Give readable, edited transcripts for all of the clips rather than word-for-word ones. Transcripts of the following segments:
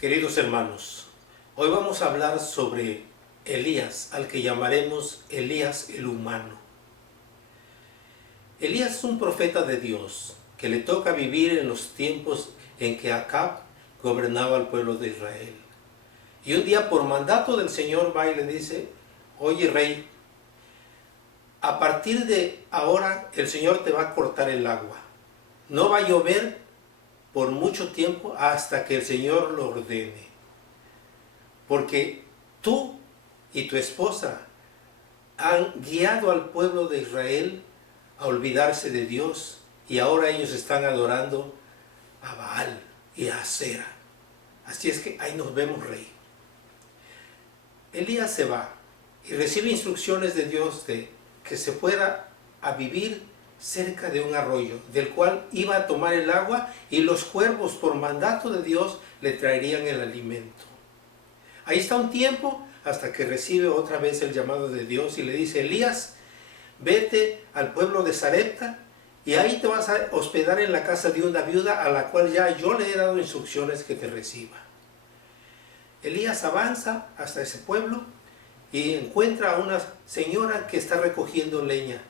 Queridos hermanos, hoy vamos a hablar sobre Elías, al que llamaremos Elías el humano. Elías es un profeta de Dios, que le toca vivir en los tiempos en que Acab gobernaba al pueblo de Israel. Y un día, por mandato del Señor, va y le dice: oye, rey, a partir de ahora el Señor te va a cortar el agua. No va a llover por mucho tiempo hasta que el Señor lo ordene. Porque tú y tu esposa han guiado al pueblo de Israel a olvidarse de Dios, y ahora ellos están adorando a Baal y a Acera. Así es que ahí nos vemos, rey. Elías se va y recibe instrucciones de Dios de que se fuera a vivir cerca de un arroyo, del cual iba a tomar el agua, y los cuervos, por mandato de Dios, le traerían el alimento. Ahí está un tiempo hasta que recibe otra vez el llamado de Dios y le dice: Elías, vete al pueblo de Sarepta y ahí te vas a hospedar en la casa de una viuda a la cual ya yo le he dado instrucciones que te reciba. Elías avanza hasta ese pueblo y encuentra a una señora que está recogiendo leña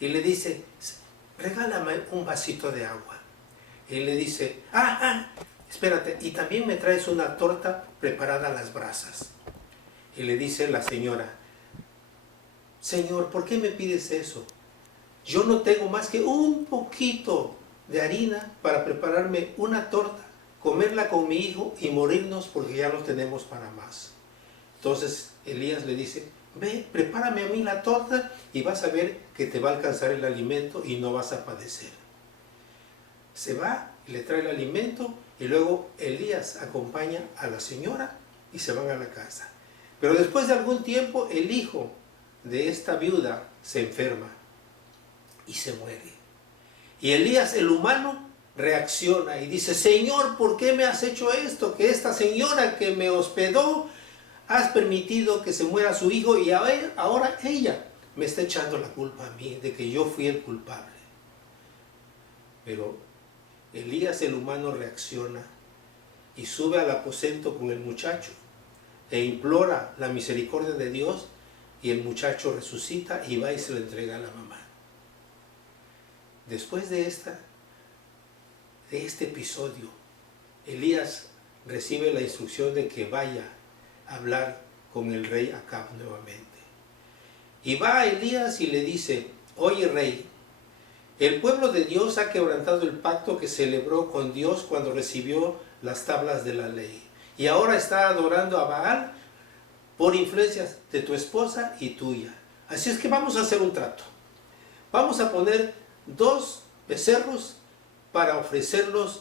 y le dice: regálame un vasito de agua. Y le dice: espérate, y también me traes una torta preparada a las brasas. Y le dice la señora: Señor, ¿por qué me pides eso? Yo no tengo más que un poquito de harina para prepararme una torta, comerla con mi hijo y morirnos, porque ya no tenemos para más. Entonces Elías le dice: ve, prepárame a mí la torta y vas a ver que te va a alcanzar el alimento y no vas a padecer. Se va y le trae el alimento, y luego Elías acompaña a la señora y se van a la casa. Pero después de algún tiempo, el hijo de esta viuda se enferma y se muere. Y Elías el humano reacciona y dice: Señor, ¿por qué me has hecho esto? Que esta señora que me hospedó, has permitido que se muera su hijo, y ahora ella me está echando la culpa a mí de que yo fui el culpable. Pero Elías el humano reacciona y sube al aposento con el muchacho e implora la misericordia de Dios, y el muchacho resucita y va y se lo entrega a la mamá. Después de este episodio, Elías recibe la instrucción de que vaya a hablar con el rey Acab nuevamente. Y va a Elías y le dice: oye, rey, el pueblo de Dios ha quebrantado el pacto que celebró con Dios cuando recibió las tablas de la ley, y ahora está adorando a Baal por influencias de tu esposa y tuya. Así es que vamos a hacer un trato. Vamos a poner 2 becerros para ofrecerlos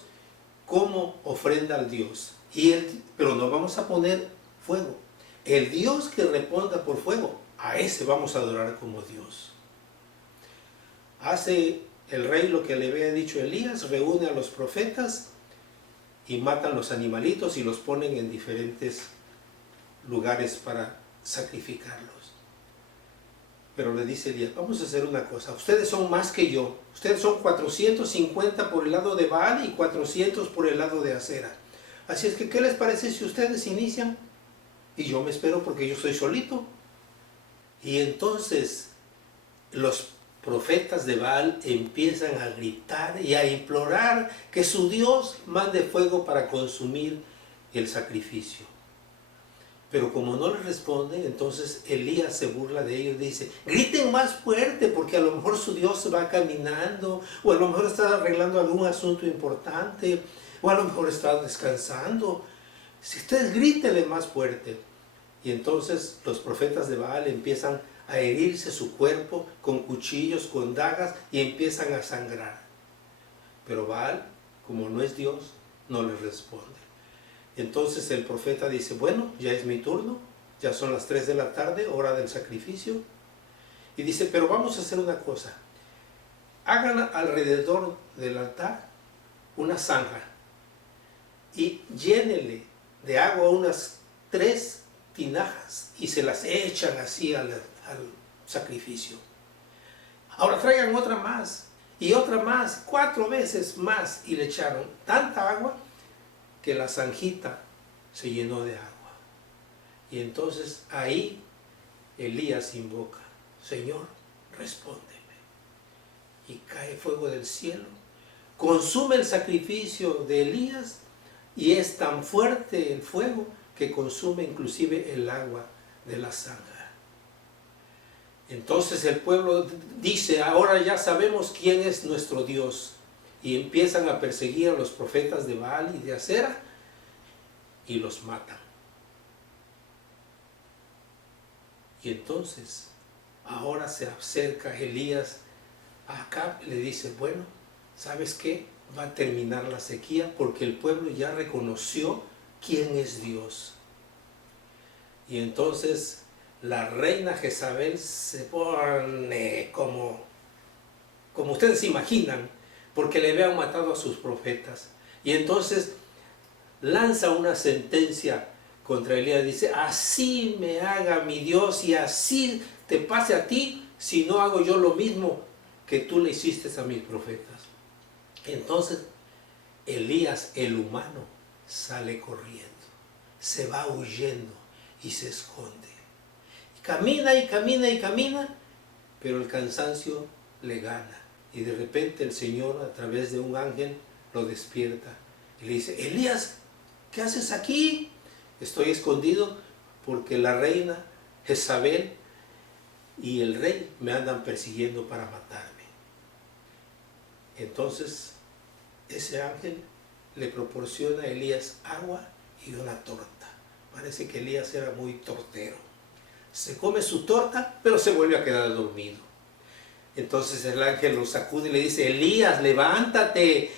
como ofrenda al Dios. Pero no vamos a poner fuego. El Dios que responda por fuego, a ese vamos a adorar como Dios. Hace el rey lo que le había dicho Elías, reúne a los profetas y matan los animalitos y los ponen en diferentes lugares para sacrificarlos. Pero le dice Elías: vamos a hacer una cosa, ustedes son más que yo, ustedes son 450 por el lado de Baal y 400 por el lado de Acera. Así es que, ¿qué les parece si ustedes inician? Y yo me espero, porque yo soy solito. Y entonces los profetas de Baal empiezan a gritar y a implorar que su Dios mande fuego para consumir el sacrificio. Pero como no les responde, entonces Elías se burla de ellos y dice: griten más fuerte, porque a lo mejor su Dios se va caminando, o a lo mejor está arreglando algún asunto importante, o a lo mejor está descansando. Si ustedes grítenle más fuerte. Y entonces los profetas de Baal empiezan a herirse su cuerpo con cuchillos, con dagas, y empiezan a sangrar. Pero Baal, como no es Dios, no les responde. Entonces el profeta dice: bueno, ya es mi turno, ya son las 3 de la tarde, hora del sacrificio. Y dice: pero vamos a hacer una cosa, hagan alrededor del altar una zanja y llénenle de agua unas 3 tinajas y se las echan así al sacrificio. Ahora traigan otra más y otra más, 4 veces más, y le echaron tanta agua que la zanjita se llenó de agua. Y entonces ahí Elías invoca, Señor, respóndeme. Y cae fuego del cielo, consume el sacrificio de Elías, y es tan fuerte el fuego que consume inclusive el agua de la zanja. Entonces el pueblo dice, ahora ya sabemos quién es nuestro Dios. Y empiezan a perseguir a los profetas de Baal y de Acera y los matan. Y entonces, ahora se acerca Elías a Acab y le dice, bueno, ¿sabes qué? Va a terminar la sequía porque el pueblo ya reconoció quién es Dios. Y entonces la reina Jezabel se pone como ustedes se imaginan, porque le habían matado a sus profetas. Y entonces lanza una sentencia contra Elías, dice, así me haga mi Dios y así te pase a ti si no hago yo lo mismo que tú le hiciste a mis profetas. Entonces Elías, el humano, sale corriendo, se va huyendo y se esconde. Y camina y camina y camina, pero el cansancio le gana. Y de repente el Señor, a través de un ángel, lo despierta y le dice, Elías, ¿qué haces aquí? Estoy escondido porque la reina Jezabel y el rey me andan persiguiendo para matarme. Entonces ese ángel le proporciona a Elías agua y una torta. Parece que Elías era muy tortero. Se come su torta, pero se vuelve a quedar dormido. Entonces el ángel lo sacude y le dice, Elías, levántate,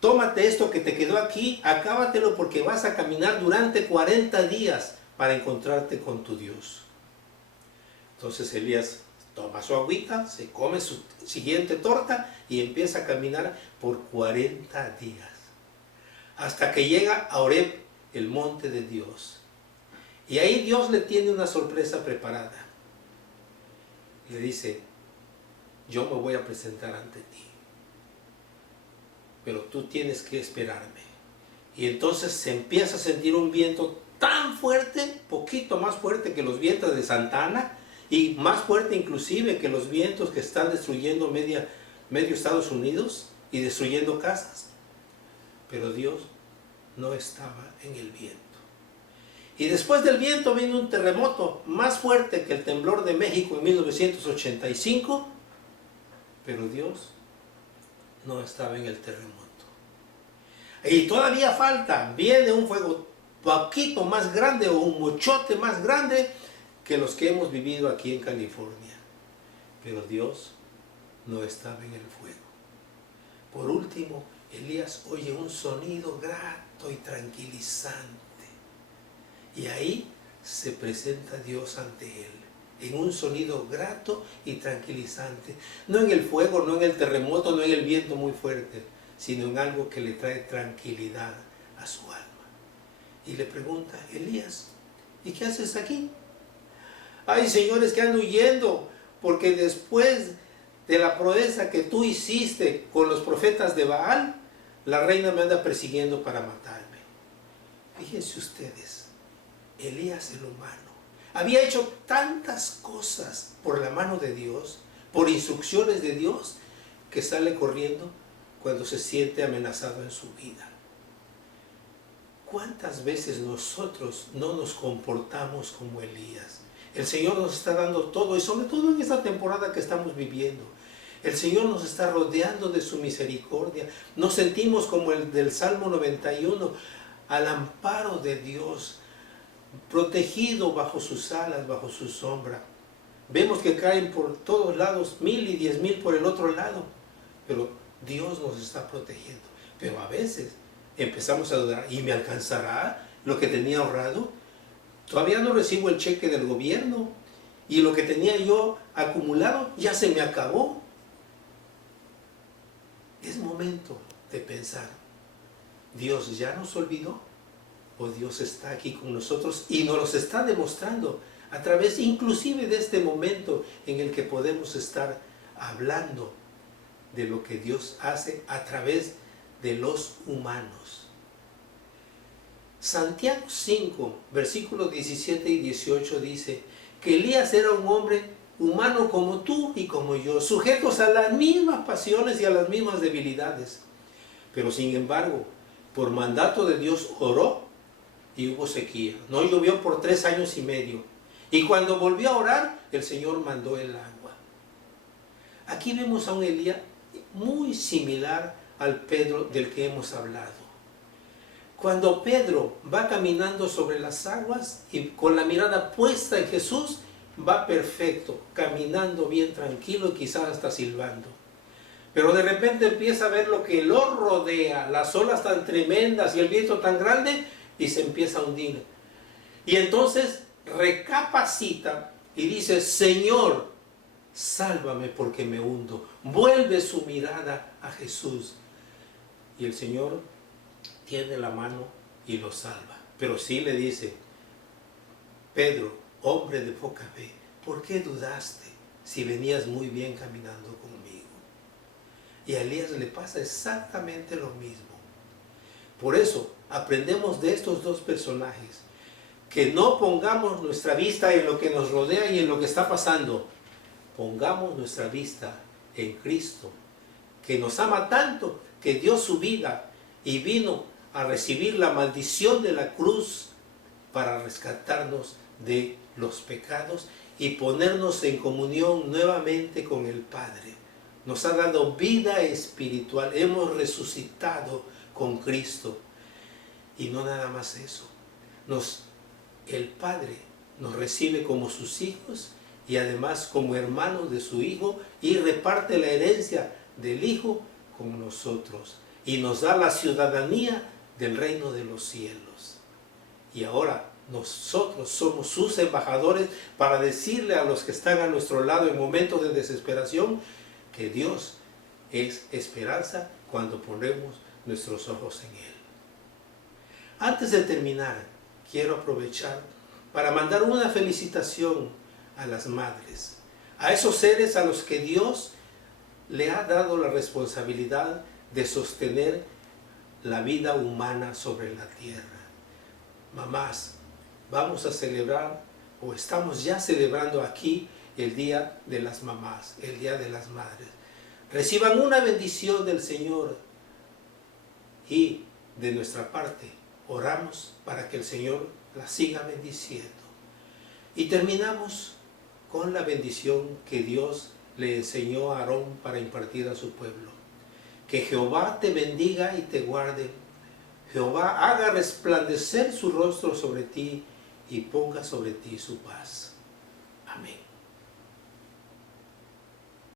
tómate esto que te quedó aquí, acábatelo porque vas a caminar durante 40 días para encontrarte con tu Dios. Entonces Elías toma su agüita, se come su siguiente torta y empieza a caminar por 40 días. Hasta que llega a Horeb, el monte de Dios. Y ahí Dios le tiene una sorpresa preparada. Le dice, yo me voy a presentar ante ti, pero tú tienes que esperarme. Y entonces se empieza a sentir un viento tan fuerte, poquito más fuerte que los vientos de Santa Ana, y más fuerte inclusive que los vientos que están destruyendo medio Estados Unidos y destruyendo casas. Pero Dios no estaba en el viento. Y después del viento vino un terremoto más fuerte que el temblor de México en 1985, pero Dios no estaba en el terremoto. Y todavía falta, viene un fuego poquito más grande o un mochote más grande que los que hemos vivido aquí en California. Pero Dios no estaba en el fuego. Por último, Elías oye un sonido grato y tranquilizante. Y ahí se presenta Dios ante él, en un sonido grato y tranquilizante. No en el fuego, no en el terremoto, no en el viento muy fuerte, sino en algo que le trae tranquilidad a su alma. Y le pregunta, Elías, ¿y qué haces aquí? Ay, señores, que ando huyendo, porque después de la proeza que tú hiciste con los profetas de Baal, la reina me anda persiguiendo para matarme. Fíjense ustedes, Elías el humano había hecho tantas cosas por la mano de Dios, por instrucciones de Dios, que sale corriendo cuando se siente amenazado en su vida. ¿Cuántas veces nosotros no nos comportamos como Elías? El Señor nos está dando todo, y sobre todo en esta temporada que estamos viviendo. El Señor nos está rodeando de su misericordia. Nos sentimos como el del Salmo 91, al amparo de Dios, protegido bajo sus alas, bajo su sombra. Vemos que caen por todos lados 1000 y 10,000 por el otro lado, pero Dios nos está protegiendo. Pero a veces empezamos a dudar, ¿y me alcanzará lo que tenía ahorrado? Todavía no recibo el cheque del gobierno y lo que tenía yo acumulado ya se me acabó. Es momento de pensar, ¿Dios ya nos olvidó? ¿O Dios está aquí con nosotros y nos los está demostrando a través inclusive de este momento en el que podemos estar hablando de lo que Dios hace a través de los humanos? Santiago 5, versículos 17 y 18 dice que Elías era un hombre humano como tú y como yo, sujetos a las mismas pasiones y a las mismas debilidades. Pero sin embargo, por mandato de Dios oró y hubo sequía. No llovió por 3 años y medio. Y cuando volvió a orar, el Señor mandó el agua. Aquí vemos a un Elías muy similar al Pedro del que hemos hablado. Cuando Pedro va caminando sobre las aguas y con la mirada puesta en Jesús, va perfecto, caminando bien tranquilo y quizás hasta silbando. Pero de repente empieza a ver lo que lo rodea, las olas tan tremendas y el viento tan grande, y se empieza a hundir. Y entonces recapacita y dice: Señor, sálvame porque me hundo. Vuelve su mirada a Jesús. Y el Señor tiende la mano y lo salva. Pero sí le dice: Pedro, hombre de poca fe, ¿por qué dudaste si venías muy bien caminando conmigo? Y a Elías le pasa exactamente lo mismo. Por eso aprendemos de estos dos personajes que no pongamos nuestra vista en lo que nos rodea y en lo que está pasando. Pongamos nuestra vista en Cristo, que nos ama tanto, que dio su vida y vino a recibir la maldición de la cruz para rescatarnos de los pecados y ponernos en comunión nuevamente con el Padre. Nos ha dado vida espiritual, hemos resucitado con Cristo. Y no nada más eso, el Padre nos recibe como sus hijos y además como hermanos de su Hijo, y reparte la herencia del Hijo con nosotros y nos da la ciudadanía del reino de los cielos. Y ahora nosotros somos sus embajadores para decirle a los que están a nuestro lado en momentos de desesperación que Dios es esperanza cuando ponemos nuestros ojos en Él. Antes de terminar, quiero aprovechar para mandar una felicitación a las madres, a esos seres a los que Dios le ha dado la responsabilidad de sostener la vida humana sobre la tierra. Mamás, vamos a celebrar, o estamos ya celebrando aquí, el Día de las Mamás, el Día de las Madres. Reciban una bendición del Señor y de nuestra parte oramos para que el Señor las siga bendiciendo. Y terminamos con la bendición que Dios le enseñó a Aarón para impartir a su pueblo. Que Jehová te bendiga y te guarde. Jehová haga resplandecer su rostro sobre ti y ponga sobre ti su paz. Amén.